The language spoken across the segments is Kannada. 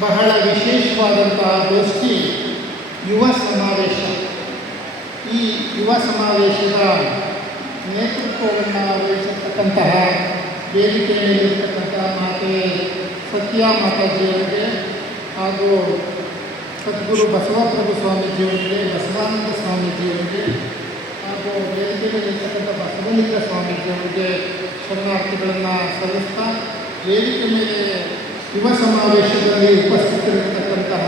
ಬಹಳ ವಿಶೇಷವಾದಂತಹ ಗೋಷ್ಠಿ ಯುವ ಸಮಾವೇಶ. ಈ ಯುವ ಸಮಾವೇಶದ ನೇತೃತ್ವವನ್ನು ವಹಿಸತಕ್ಕಂತಹ ವೇದಿಕೆ ಮೇಲಿರ್ತಕ್ಕಂಥ ಮಾತೆ ಸತ್ಯ ಮಾತಾಜಿಯವರಿಗೆ ಹಾಗೂ ಸದ್ಗುರು ಬಸವಪ್ರಭು ಸ್ವಾಮೀಜಿಯವರಿಗೆ, ಬಸವಾನಂದ ಸ್ವಾಮೀಜಿಯವರಿಗೆ ಹಾಗೂ ವೇದಿಕೆ ಮೇಲಿರ್ತಕ್ಕಂಥ ಬಸವಲಿಂಗ ಸ್ವಾಮೀಜಿಯವರಿಗೆ ಶರಣಾರ್ಥಿಗಳನ್ನು ಸಲ್ಲಿಸ್ತಾ, ವೇದಿಕೆ ಮೇಲೆ ಯುವ ಸಮಾವೇಶದಲ್ಲಿ ಉಪಸ್ಥಿತರಿರತಕ್ಕಂತಹ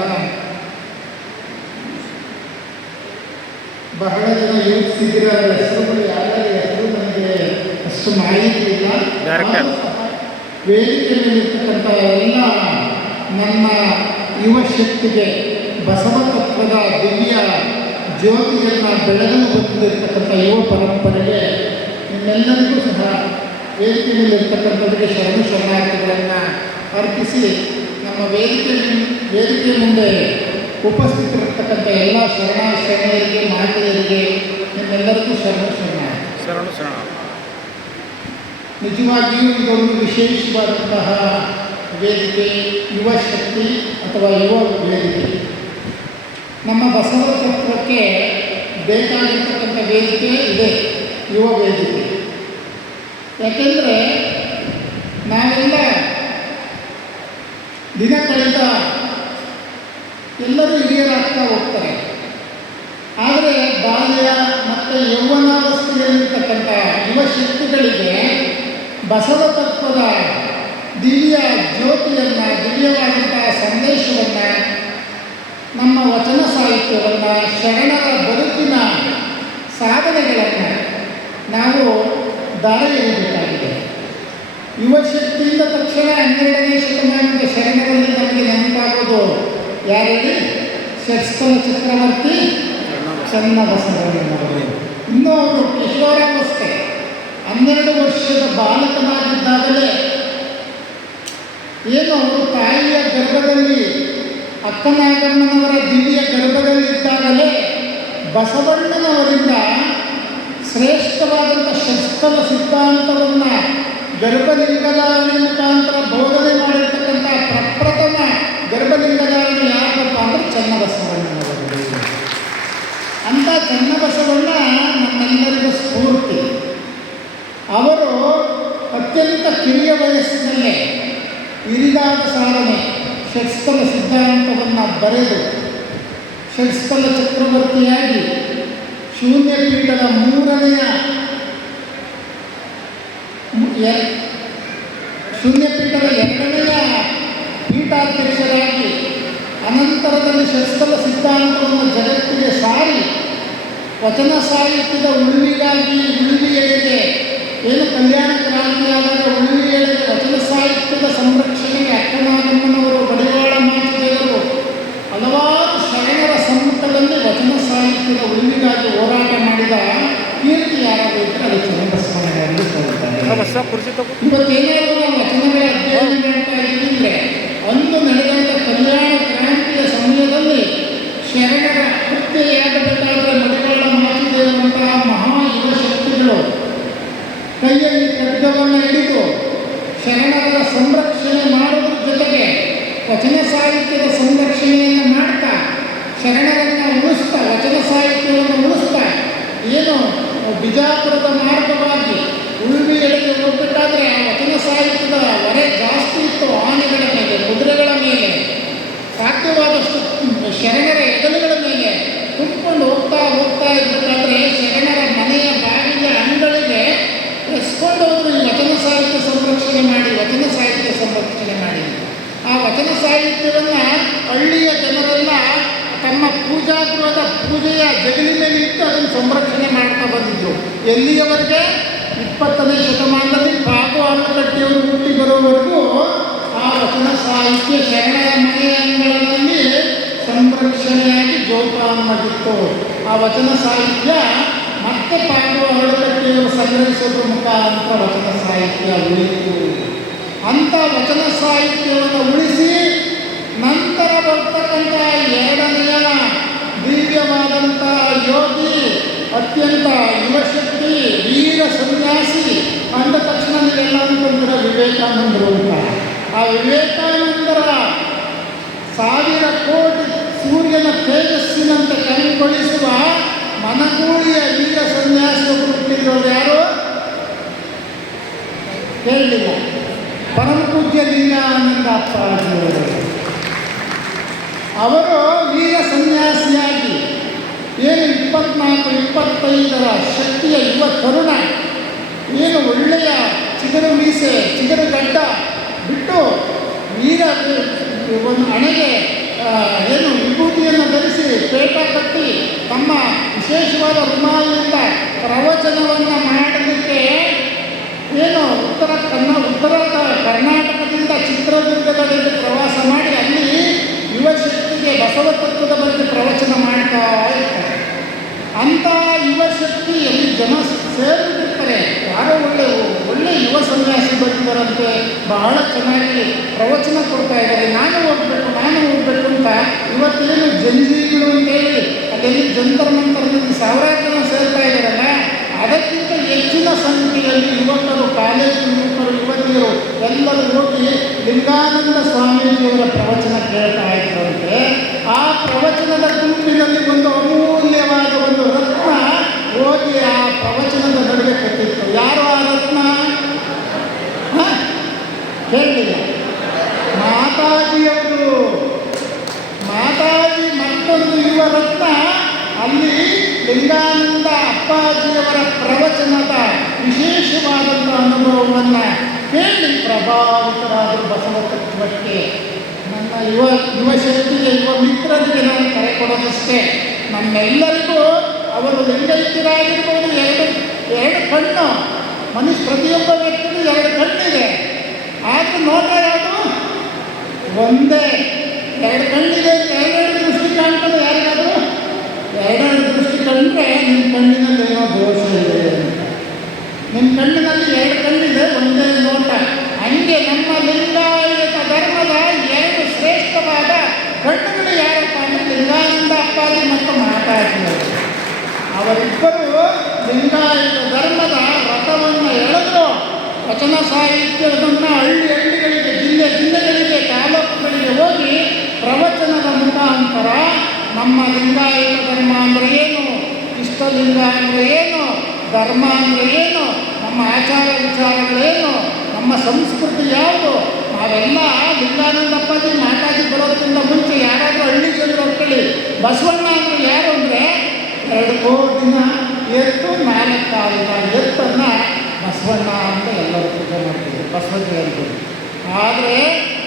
ಬಹಳ ಜನ ಯೂತ್ ಶಿಬಿರ ಹೆಸರುಗಳು ಯಾರ್ಯಾರ ಹೆಸರು ನನಗೆ ಅಷ್ಟು ಮಾಹಿತಿ ಇಲ್ಲ. ವೇದಿಕೆ ಮೇಲಿರ್ತಕ್ಕಂಥ ಎಲ್ಲ ನಮ್ಮ ಯುವ ಶಕ್ತಿಗೆ ಬಸವ ತತ್ವದ ದಿವ್ಯ ಜ್ಯೋತಿಯನ್ನು ಬೆಳಗಲು ಬಂದಿರತಕ್ಕಂಥ ಯುವ ಪರಂಪರೆಗೆ ನಿಮ್ಮೆಲ್ಲರಿಗೂ ಸಹ ವೇದಿಕೆ ಮೇಲಿರ್ತಕ್ಕಂಥವರಿಗೆ ಶರಣಾರ್ಥಿಗಳನ್ನು ಅರ್ಪಿಸಿ, ನಮ್ಮ ವೇದಿಕೆ ಮುಂದೆ ಉಪಸ್ಥಿತರಿರ್ತಕ್ಕಂಥ ಎಲ್ಲ ಶರಣರಿಗೆ, ಮಾತೆಯರಿಗೆ ನಿಮ್ಮೆಲ್ಲರಿಗೂ ಶರಣ. ನಿಜವಾಗಿಯೂ ಇದೊಂದು ವಿಶೇಷವಾದಂತಹ ವೇದಿಕೆ, ಯುವ ಶಕ್ತಿ ಅಥವಾ ಯುವ ವೇದಿಕೆ. ನಮ್ಮ ಬಸವ ತತ್ವಕ್ಕೆ ಬೇಕಾಗಿರ್ತಕ್ಕಂಥ ವೇದಿಕೆ ಇದೆ, ಯುವ ವೇದಿಕೆ. ಯಾಕೆಂದರೆ ನಾವೆಲ್ಲ ದಿನ ಕಳೆದ ಎಲ್ಲರೂ ಹಿರಿಯರಾಗ್ತಾ ಹೋಗ್ತಾರೆ. ಆದರೆ ಬಾಲ್ಯ ಮತ್ತು ಯೌವನಾವಸ್ಥೆಯಲ್ಲಿರ್ತಕ್ಕಂಥ ಯುವ ಶಕ್ತಿಗಳಿಗೆ ಬಸವ ತತ್ವದ ದಿವ್ಯ ಜ್ಯೋತಿಯನ್ನು, ದಿವ್ಯವಾದಂತಹ ಸಂದೇಶವನ್ನು, ನಮ್ಮ ವಚನ ಸಾಹಿತ್ಯವನ್ನು, ಶರಣರ ಬದುಕಿನ ಸಾಧನೆಗಳನ್ನು ನಾವು ದಾರಿ ಎಳೆಯಬೇಕಾಗಿದೆ. ಯುವ ಶಕ್ತಿಯಿಂದ ತಕ್ಷಣ 12ನೇ ಶತಮಾನದ ಶರಣರಲ್ಲಿ ನಮಗೆ ನೆನಪಾಗೋದು ಯಾರೇಳಿ? ಷಟ್ಸ್ಥಲ ಚಕ್ರವರ್ತಿ ಚನ್ನಬಸವಣ್ಣನವರು. ಇನ್ನೂ ಅವರು ಕಿಶೋರಾವಸ್ಥೆ 12 ವರ್ಷದ ಬಾಲಕನಾಗಿದ್ದಾಗಲೇ ಏನು ಅವರು ತಾಯಿಯ ಗರ್ಭದಲ್ಲಿ, ಅಕ್ಕನಾಗಮ್ಮನವರ ದಿವ್ಯ ಗರ್ಭದಲ್ಲಿದ್ದಾಗಲೇ ಬಸವಣ್ಣನವರಿಂದ ಶ್ರೇಷ್ಠವಾದಂಥ ಷಟ್ಸ್ಥಲ ಸಿದ್ಧಾಂತವನ್ನು ಗರ್ಭಲಿಂಗಧಾರಣೆ ಮುಖಾಂತರ ಬೋಧನೆ ಮಾಡಿರ್ತಕ್ಕಂಥ ಪ್ರಪ್ರಥಮ ಗರ್ಭಲಿಂಗಧಾರಣೆ ಯಾರಪ್ಪ ಅಂದರೆ ಚನ್ನಬಸವಣ್ಣನವರು. ಅಂಥ ಚನ್ನಬಸವಣ್ಣ ನಮ್ಮೆಲ್ಲರಿಗೂ ಸ್ಫೂರ್ತಿ. ಅವರು ಅತ್ಯಂತ ಕಿರಿಯ ವಯಸ್ಸಿನಲ್ಲೇ ಹಿರಿದಾದ ಸಾಧನೆ, ಷಟ್ಸ್ಥಲ ಸಿದ್ಧಾಂತವನ್ನು ಬರೆದು ಷಟ್ಸ್ಥಲ ಚಕ್ರವರ್ತಿಯಾಗಿ ಶೂನ್ಯಪೀಠದ 3ನೇ ಶೂನ್ಯಪೀಠದ 2ನೇ ಪೀಠಾಧ್ಯಕ್ಷರಾಗಿ ಅನಂತರದಲ್ಲಿ ಷಟ್ಸ್ಥಲ ಸಿದ್ಧಾಂತವನ್ನು ಜಗತ್ತಿಗೆ ಸಾರಿ ವಚನ ಸಾಹಿತ್ಯದ ಉಳಿವಿಗೆ ಏನು ಕಲ್ಯಾಣ ಕ್ರಾಂತಿಯಾದಾಗ ಉಳಿವಿಗೆ ವಚನ ಸಾಹಿತ್ಯದ ಸಂರಕ್ಷಣೆಗೆ ಅಕ್ಕನಾಗಮ್ಮನವರು, ಬಡಿವಾಳ ಮಾಚಿದೇವರು ಹಲವಾರು ಶರಣರ ಸಮ್ಮುಖದಲ್ಲಿ ವಚನ ಸಾಹಿತ್ಯದ ಉಳಿವಿಗಾಗಿ ಹೋರಾಟ ಮಾಡಿದ ಕೀರ್ತಿ ಯಾರಾದರೂ ಇದ್ದರೆ ಅದು ಚನ್ನಬಸವಣ್ಣನವರಿಗೆ ಸಲ್ಲುತ್ತಾರೆ. ಇವತ್ತೇನಾದರೂ ನಾವು ವಚನಗಳ ಅಧ್ಯಯನ ಮಾಡ್ತಾ ಇದ್ದರೆ, ಅಂದು ನಡೆದಂಥ ಕಲ್ಯಾಣ ಕ್ರಾಂತಿಯ ಸಮಯದಲ್ಲಿ ಶರಣರ ಹತ್ಯೆಯಾಗಬೇಕಾದರೆ ಬಡಿವಾಳ ಮಾಚಿದೇವರಂತಹ ಮಹಾ ಯುವ ಶಕ್ತಿಗಳು ಕೈಯಲ್ಲಿ ಖಡ್ಗವನ್ನು ಹಿಡಿದು ಶರಣರ ಸಂರಕ್ಷಣೆ ಮಾಡೋದ್ರ ಜೊತೆಗೆ ವಚನ ಸಾಹಿತ್ಯದ ಸಂರಕ್ಷಣೆಯನ್ನು ಮಾಡ್ತಾ, ಶರಣರನ್ನು ಉಳಿಸ್ತಾ, ವಚನ ಸಾಹಿತ್ಯವನ್ನು ಉಳಿಸ್ತಾ, ಏನು ಬಿಜಾಪುರದ ಮಾರ್ಗವಾಗಿ ಉಳುವಿ ಎಳೆಗೆ ಹೋಗ್ಬೇಕಾದ್ರೆ ಆ ವಚನ ಸಾಹಿತ್ಯದ ಹೊರೆ ಜಾಸ್ತಿ ಇತ್ತು. ಆನೆಗಳ ಮೇಲೆ, ಕುದುರೆಗಳ ಮೇಲೆ, ಸಾಧ್ಯವಾದಷ್ಟು ಶರಣರ ಹೆಗಲುಗಳ ಮೇಲೆ ತುಂಬಿಕೊಂಡು ಹೋಗ್ತಾ ಇರಬೇಕಾದ್ರೆ ಶರಣರ ಮನೆಯ ಬಾಗಿಲ ಅಂಗಳಿಗೆ ಎಸ್ಕೊಂಡು ಹೋದ್ರು ಈ ವಚನ ಸಾಹಿತ್ಯ ಸಂರಕ್ಷಣೆ ಮಾಡಿ. ಆ ವಚನ ಸಾಹಿತ್ಯವನ್ನು ಹಳ್ಳಿಯ ಜನರೆಲ್ಲ ತಮ್ಮ ಪೂಜಾಗೃಹದ ಪೂಜೆಯ ಜಗಲಿ ಮೇಲೆ ಇಟ್ಟು ಅದನ್ನು ಸಂರಕ್ಷಣೆ ಮಾಡ್ತಾ ಬಂದಿದ್ರು. ಎಲ್ಲಿಯವರೆಗೆ 20ನೇ ಶತಮಾನದಲ್ಲಿ ಬಾಗು ಆಲೂಕಟ್ಟಿಯವರು ಹುಟ್ಟಿ ಬರೋವರೆಗೂ ಆ ವಚನ ಸಾಹಿತ್ಯ ಶರಣರ ಮನೆಯ ಅಂಗಳದಲ್ಲಿ ಸಂರಕ್ಷಣೆಯಾಗಿ ಜೋಪಾನವಾಗಿತ್ತು. ಆ ವಚನ ಸಾಹಿತ್ಯ ಮತ್ತೆ ಬಾಗು ಆಲೂಕಟ್ಟಿಯವರು ಸಂಗ್ರಹಿಸೋದ್ರ ಮುಖಾಂತರ ವಚನ ಸಾಹಿತ್ಯ ಉಳಿಯಿತು. ಅಂಥ ವಚನ ಸಾಹಿತ್ಯವನ್ನು ಉಳಿಸಿ ನಂತರ ಬರ್ತಕ್ಕಂಥ 2ನೆಯ ದಿವ್ಯವಾದಂಥ ಯೋಗಿ, ಅತ್ಯಂತ ಯುವಶಕ್ತಿ, ವೀರ ಸನ್ಯಾಸಿ ಅಂದ ತಕ್ಷಣ ನೀವೆಲ್ಲ ಅನ್ಕೊಂಡ್ರೆ ವಿವೇಕಾನಂದರು ಅಂತ. ಆ ವಿವೇಕಾನಂದರ ಬಯಸುವ ಮನಗೂಳಿಯ ವೀರ ಸನ್ಯಾಸಿಯೊಬ್ಬರು ಹುಟ್ಟಿದ್ರು. ಯಾರು ಹೇಳಲಿಲ್ಲ. ಪರಮ ಪೂಜ್ಯ ಲಿಂಗಾನಂದ ಅಪ್ಪಾಜಿಯವರು. ಅವರು ವೀರ ಸನ್ಯಾಸಿಯಾಗಿ ಏನು 24-25 ಶಕ್ತಿಯ ಯುವ ತರುಣ, ಏನು ಒಳ್ಳೆಯ ಚಿಗುರು ಮೀಸೆ ಚಿಗುರು ಗಡ್ಡ ಬಿಟ್ಟು ವೀರ ಒಂದು ಹಣೆಗೆ ಏನು ವಿಭೂತಿಯನ್ನು ಧರಿಸಿ ಪೇಟ ಕಟ್ಟಿ ತಮ್ಮ ವಿಶೇಷವಾದ ರುಮಾಲಿನಿಂದ ಪ್ರವಚನವನ್ನು ಮಾಡಲಿಕ್ಕೆ ಏನು ಉತ್ತರ ಕರ್ನಾಟಕದಿಂದ ಚಿತ್ರದುರ್ಗದವರೆಗೆ ಪ್ರವಾಸ ಮಾಡಿ ಅಲ್ಲಿ ಯುವಶಕ್ತಿಗೆ ಬಸವ ತತ್ವದ ಬಗ್ಗೆ ಪ್ರವಚನ ಮಾಡ್ತಾ ಇರ್ತಾರೆ. ಅಂಥ ಯುವಶಕ್ತಿಯಲ್ಲಿ ಜನ ಸೇರಿಬಿಟ್ಟಿರ್ತಾರೆ. ಯಾರೋ ಒಳ್ಳೆ ಯುವ ಸನ್ಯಾಸಿ ಬಂದಿದ್ದಾರಂತೆ, ಬಹಳ ಚೆನ್ನಾಗಿ ಪ್ರವಚನ ಕೊಡ್ತಾ ಇದ್ದಾರೆ, ನಾನು ಹೋಗ್ಬೇಕು ಅಂತ ಇವತ್ತೇನು ಜಂಜೀಗಳು ಅಂತೇಳಿ ಅದೆಲ್ಲಿ ಜಂತರ ಮಂತರದಲ್ಲಿ ಸಾವಿರಾರು ಜನ ಸೇರ್ತಾ ಇದ್ದಾರಲ್ಲ, ಅದಕ್ಕಿಂತ ಹೆಚ್ಚಿನ ಸಂಖ್ಯೆಯಲ್ಲಿ ಯುವಕರು, ಕಾಲೇಜು ಯುವಕರು, ಯುವತಿಯರು ಎಲ್ಲರೂ ಹೋಗಿ ಲಿಂಗಾನಂದ ಸ್ವಾಮೀಜಿಯವರ ಪ್ರವಚನ ಕೇಳ್ತಾ ಇದ್ರಂತೆ. ಆ ಪ್ರವಚನದ ಗುಂಪಿನಲ್ಲಿ ಒಂದು ಅಮೂಲ್ಯವಾದ ಒಂದು ರತ್ನ ಹೋಗಿ ಆ ಪ್ರವಚನದ ನಡುವೆ ಕಟ್ಟಿತ್ತು. ಯಾರು ಆ ರತ್ನ? ಕೇಳಲಿಲ್ಲ. ಮಾತಾಜಿಯವರು. ಮಾತಾಜಿ ಮತ್ತೊಂದು ಯುವ ರತ್ನ ಅಲ್ಲಿ ಲಿಂಗಾನಂದ ಅಪ್ಪಾಜಿಯವರ ಪ್ರವಚನದ ವಿಶೇಷವಾದಂಥ ಅನುಭವವನ್ನು ಕೇಳಿ ಪ್ರಭಾವಿತರಾದರು ಬಸವ ತತ್ವಕ್ಕೆ. ನನ್ನ ಯುವಶಕ್ತಿಗೆ, ಯುವ ಮಿತ್ರರಿಗೆ ನಾನು ಕರೆ ಕೊಡೋದಷ್ಟೇ, ನಮ್ಮೆಲ್ಲರಿಗೂ ಅವರು ಲಿಂಗೈಕ್ಯರಾಗಿರ್ಬೋದು. ಎರಡು ಕಣ್ಣು ಪ್ರತಿಯೊಬ್ಬ ವ್ಯಕ್ತಿಗೂ 2 ಕಣ್ಣಿದೆ, ಆದರೂ ನೋಟ ಯಾವುದು ಒಂದೇ. 2 ಕಣ್ಣಿದೆ, 2 ದೃಷ್ಟಿ ಕಾಣ್ತದೆ. ಯಾರಿಗಾದರೂ 2 ದೃಷ್ಟಿ ಕಂಡ್ರೆ ನಿಮ್ಮ ಕಣ್ಣಿನಲ್ಲಿ ಏನೋ ದೋಷ ಇದೆ ಅಂತ. ನಿಮ್ಮ ಕಣ್ಣಿನಲ್ಲಿ 2 ಕಣ್ಣಿದೆ, ಒಂದೇ ನೋಟ. ಹಂಗೆ ನಮ್ಮ ಲಿಂಗಾಯತ ಧರ್ಮದ 2 ಶ್ರೇಷ್ಠವಾದ ಕಣ್ಣುಗಳು ಯಾರಪ್ಪ ಅಂದರೆ ಲಿಂಗಾನಂದ ಅಪ್ಪಾಜಿ ಮತ್ತು ಮಾತಾಜಿಯವರು. ಅವರಿಬ್ಬರು ಲಿಂಗಾಯತ ಧರ್ಮದ ರಥವನ್ನು ಎಳೆದ್ರು. ವಚನ ಸಾಹಿತ್ಯವನ್ನು ಹಳ್ಳಿಗಳಿಗೆ, ಜಿಲ್ಲೆಗಳಿಗೆ, ತಾಲೂಕುಗಳಿಗೆ ಹೋಗಿ ಪ್ರವಚನದ ಮುಖಾಂತರ ನಮ್ಮ ಲಿಂಗಾಯತ ಧರ್ಮ ಅಂದರೆ ಏನು, ಇಷ್ಟಲಿಂಗ ಅಂದರೆ ಏನು, ಧರ್ಮ ಅಂದರೆ ಏನು, ನಮ್ಮ ಆಚಾರ ವಿಚಾರಗಳೇನು, ನಮ್ಮ ಸಂಸ್ಕೃತಿ ಯಾವುದು, ನಾವೆಲ್ಲ ಲಿಂಗಾನಂದ ಅಪ್ಪಾಜಿ ಮಾತಾಜಿ ಬರೋದಕ್ಕಿಂತ ಮುಂಚೆ ಯಾರಾದರೂ ಹಳ್ಳಿ ಜನರು ಕೇಳಿ ಬಸವಣ್ಣ ಅಂದರೆ ಯಾರು ಅಂದರೆ 2 ಕೋಟಿನ ಎತ್ತು 4 ಕಾಲಿನ ಎತ್ತನ್ನು ಬಸವಣ್ಣ ಅಂತ ಎಲ್ಲರೂ ಪೂಜೆ ಮಾಡ್ತೀವಿ, ಬಸವ ಜಯಂತಿ. ಆದರೆ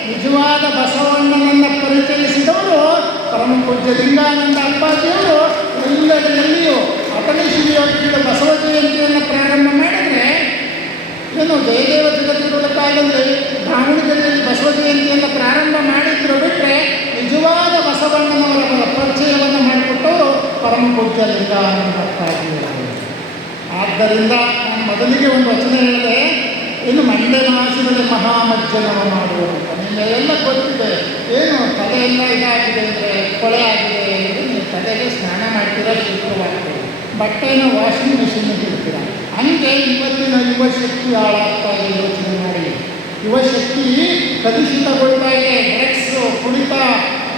ನಿಜವಾದ ಬಸವಣ್ಣನನ್ನು ಪರಿಚಯಿಸಿದವರು ಪರಮ ಪೂಜ್ಯ ಲಿಂಗಾನಂದ ಅಪ್ಪಾಜಿಯವರು. ಎಲ್ಲೆಲ್ಲಿಯೂ ಅಟಲಿ ಶಿಬಿಯೋಗಿಗಳ ಬಸವ ಜಯಂತಿಯನ್ನು ಪ್ರಾರಂಭ ಮಾಡಿದರೆ ಏನು ಜಯದೇವ ಜಗದ್ಗುರುಗಳ ಕಾಲದಲ್ಲಿ ದಾವಣಗೆರೆಯಲ್ಲಿ ಬಸವ ಜಯಂತಿಯನ್ನು ಪ್ರಾರಂಭ ಮಾಡಿದ್ರು ಬಿಟ್ಟರೆ ನಿಜವಾದ ಬಸವಣ್ಣನವರ ಪರಿಚಯವನ್ನು ಮಾಡಿಕೊಟ್ಟವರು ಪರಮ ಪೂಜ್ಯ ಲಿಂಗಾನಂದ ಅಪ್ಪಾಜಿಯವರು. ಆದ್ದರಿಂದ ನಾನು ಮೊದಲಿಗೆ ಒಂದು ವಚನ ಹೇಳಿದೆ, ಇನ್ನು ಮಂಡೆ ಮಾಸದಲ್ಲಿ ಮಹಾಮಜ್ಜನವ ಮಾಡುವಂತ. ನಿಮ್ಮೆಲ್ಲ ಗೊತ್ತಿದೆ, ಏನು ತಲೆಯೆಲ್ಲ ಇದಾಗಿದೆ ಅಂದರೆ ಕೊಳೆ ಆಗಿದೆ ಅಂದರೆ ನೀವು ತಲೆಗೆ ಸ್ನಾನ ಮಾಡ್ತೀರಾ, ಶುದ್ಧವಾಗ್ತೀರಿ, ಬಟ್ಟೆನ ವಾಷಿಂಗ್ ಮಿಷಿನ್ಗೆ ಇಡ್ತೀರ. ಹಂಗೆ ಇವತ್ತಿನ ಯುವಶಕ್ತಿ ಹಾಳಾಗ್ತಾ ಇದೆ. ಯೋಚನೆ ಮಾಡಿ, ಯುವಶಕ್ತಿ ಕಲುಷಿತಗೊಳ್ತಾ ಇದೆ. ಡ್ರಗ್ಸು, ಕುಡಿತ,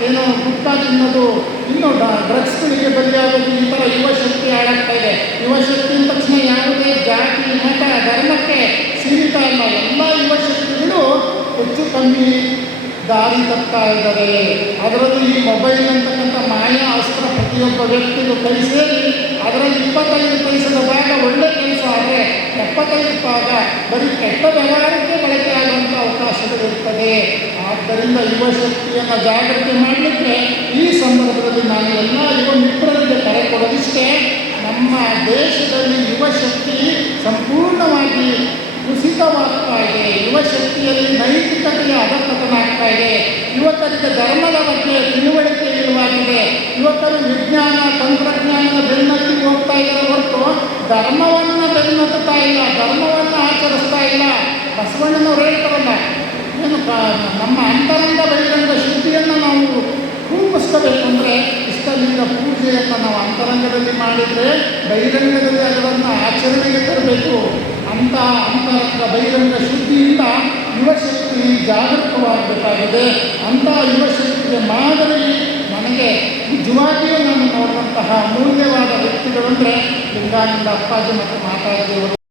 ಏನೋ ಗುಟ್ಕಾ ತಿನ್ನೋದು, ಇನ್ನೂ ಡ್ರಗ್ಸ್ಗಳಿಗೆ ಬಲಿಯಾಗೋದು, ಈ ಥರ ಯುವಶಕ್ತಿ ಹಾಳಾಗ್ತಾ ಇದೆ. ಯುವಶಕ್ತಿ ಅಂದ ತಕ್ಷಣ ಯಾವುದೇ ಜಾತಿ, ಮತ, ಧರ್ಮಕ್ಕೆ ಸೀಮಿತ ಇಲ್ಲ. ಎಲ್ಲ ಯುವಶಕ್ತಿಗಳು ಹೆಚ್ಚು ಕಮ್ಮಿ ದಾರಿ ತಪ್ತಾ ಇದ್ದಾರೆ. ಅದರಲ್ಲೂ ಈ ಮೊಬೈಲ್ ಅಂತಕ್ಕಂಥ ಮಾಯಾ ಅಸ್ತ್ರ ಪ್ರತಿಯೊಬ್ಬ ವ್ಯಕ್ತಿಗೂ ಕೈ ಸೇರಿ ಅದರಲ್ಲಿ 25 ಪೈಸದ ಭಾಗ ಒಳ್ಳೆ ಕೆಲಸ ಆದರೆ 75 ಭಾಗ ಬರೀ ಕೆಟ್ಟ ವ್ಯವಹಾರಕ್ಕೆ ಬಳಕೆ ಆಗುವಂಥ ಅವಕಾಶಗಳಿರ್ತದೆ. ಆದ್ದರಿಂದ ಯುವಶಕ್ತಿಯನ್ನು ಜಾಗೃತಿ ಮಾಡಲಿಕ್ಕೆ ಈ ಸಂದರ್ಭದಲ್ಲಿ ನಾನು ಎಲ್ಲ ಯುವ ಮಿತ್ರರಿಗೆ ಕರೆ ಕೊಡೋದಿಷ್ಟೇ, ನಮ್ಮ ದೇಶದಲ್ಲಿ ಯುವಶಕ್ತಿ ಸಂಪೂರ್ಣವಾಗಿ ಕುಸಿತವಾಗ್ತಾ ಇದೆ. ಯುವಶಕ್ತಿಯಲ್ಲಿ ನೈತಿಕತೆಯ ಅಧಪತನ ಆಗ್ತಾ ಇದೆ. ಯುವಕರಿಗೆ ಧರ್ಮದ ಬಗ್ಗೆ ತಿಳುವಳಿಕೆ ಇಲ್ಲವಾಗಿದೆ. ಯುವಕರು ವಿಜ್ಞಾನ ತಂತ್ರಜ್ಞಾನದ ಬೆನ್ನತ್ತಿ ಹೋಗ್ತಾ ಇದ್ದಾರೆ ಹೊರತು ಧರ್ಮವನ್ನು ಬೆನ್ನತ್ತಾ ಇಲ್ಲ, ಧರ್ಮವನ್ನು ಆಚರಿಸ್ತಾ ಇಲ್ಲ. ಬಸವಣ್ಣನವರು ಹೇಳ್ತಾರಲ್ಲ, ಏನು ನಮ್ಮ ಅಂತರಂಗ ಬಹಿರಂಗ ಶುದ್ಧಿಯನ್ನು ನಾವು ರೂಪಿಸ್ಕೋಬೇಕಂದ್ರೆ ಇಷ್ಟಲಿಂಗ ಪೂಜೆಯನ್ನು ನಾವು ಅಂತರಂಗದಲ್ಲಿ ಮಾಡಿದರೆ ಬಹಿರಂಗದಲ್ಲಿ ಅದನ್ನು ಆಚರಣೆಗೆ ತರಬೇಕು. ಅಂಥ ಅಂತರಂಗ ಬಹಿರಂಗ ಶುದ್ಧಿಯಿಂದ ಯುವಶಕ್ತಿ ಜಾಗೃತವಾಗಬೇಕಾಗಿದೆ. ಅಂಥ ಯುವಶಕ್ತಿಗೆ ಮಾದರಿ ನನಗೆ ನಿಜವಾಗಿಯೂ ನಾನು ನೋಡಿದಂತಹ ಅಮೂಲ್ಯ ಲಿಂಗಾನಂದ ಅಪ್ಪಾಜಿ ಮತ್ತು ಮಾತಾಜಿಯವರು